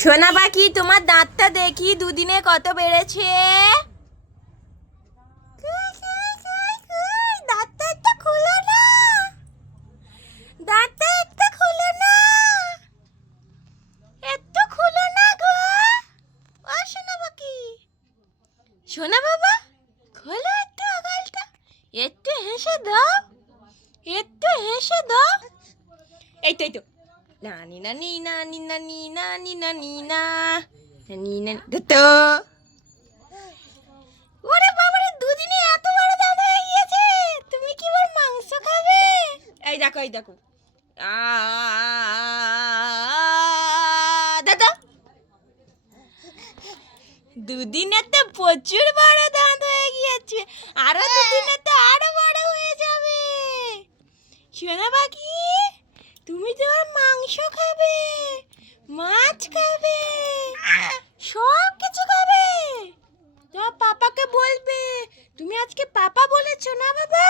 সোনা পাখি, তোমার দাঁতটা দেখি দুদিনে কত বেড়েছে। দাঁতটা একটা খুলো না, দাঁতটা একটা খুলো না, একটু খুলো না গো। ও সোনা পাখি, সোনা বাবা, খোলো একটু আগালটা, একটু হেসে দাও, একটু হেসে দাও। এই তো এই তো, নানি নানি নানি নানি নানি নানি না নানি নানি তো। ওরে বাবারে, দুদিনে এত বড় দাঁত হয়ে গিয়েছে। তুমি কি বল মাংস খাবে? এই দেখো এই দেখো, দাদা, দুদিনে তো প্রচুর বড় দাঁত হয়ে গিয়েছে, আরো দুদিনে তো আরো বড় হয়ে যাবে। সোনা পাখি, তুমি তো আর মাংস খাবে, মাছ খাবে, সব কিছু খাবে। তোমার পাপাকে বলবে তুমি আজকে পাপা বলেছো না বাবা?